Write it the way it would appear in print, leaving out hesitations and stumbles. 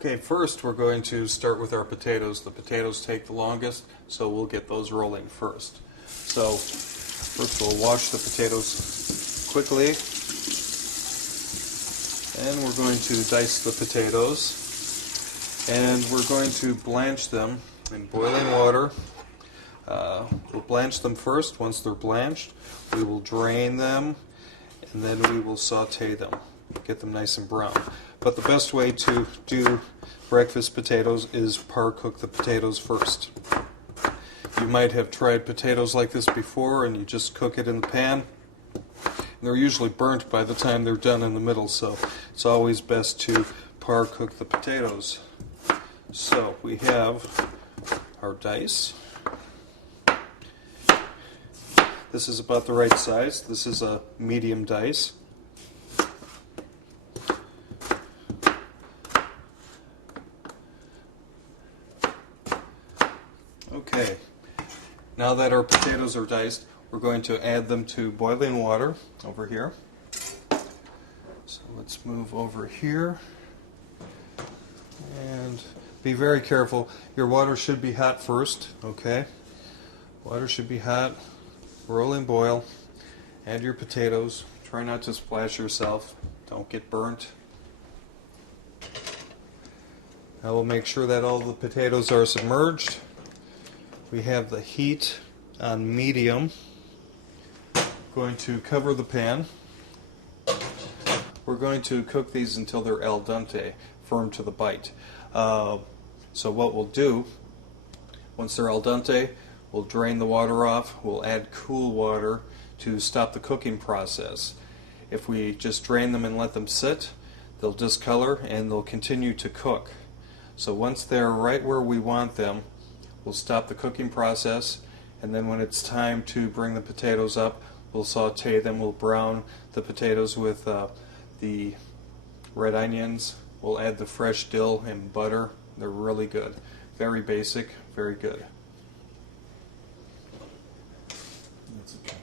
Okay, first we're going to start with our potatoes. The potatoes take the longest, so we'll get those rolling first. So first we'll wash the potatoes quickly, and we're going to dice the potatoes, and we're going to blanch them in boiling water. We'll blanch them first. Once they're blanched, we will drain them, and then we will saute them, get them nice and brown. But the best way to do breakfast potatoes is par cook the potatoes first. You might have tried potatoes like this before, and you just cook it in the pan. They're usually burnt by the time they're done in the middle, so it's always best to par cook the potatoes. So we have our dice. This is about the right size. This is a medium dice. Okay, now that our potatoes are diced, we're going to add them to boiling water over here. So let's move over here. And be very careful. Your water should be hot first, okay? Water should be hot. Rolling boil. Add your potatoes. Try not to splash yourself. Don't get burnt. Now we'll make sure that all the potatoes are submerged. We have the heat on medium. Going to cover the pan. We're going to cook these until they're al dente, firm to the bite. So what we'll do, once they're al dente, we'll drain the water off. We'll add cool water to stop the cooking process. If we just drain them and let them sit, they'll discolor and they'll continue to cook. So once they're right where we want them, we'll stop the cooking process, and then when it's time to bring the potatoes up, we'll saute them. We'll brown the potatoes with the red onions. We'll add the fresh dill and butter. They're really good. Very basic, very good. That's okay.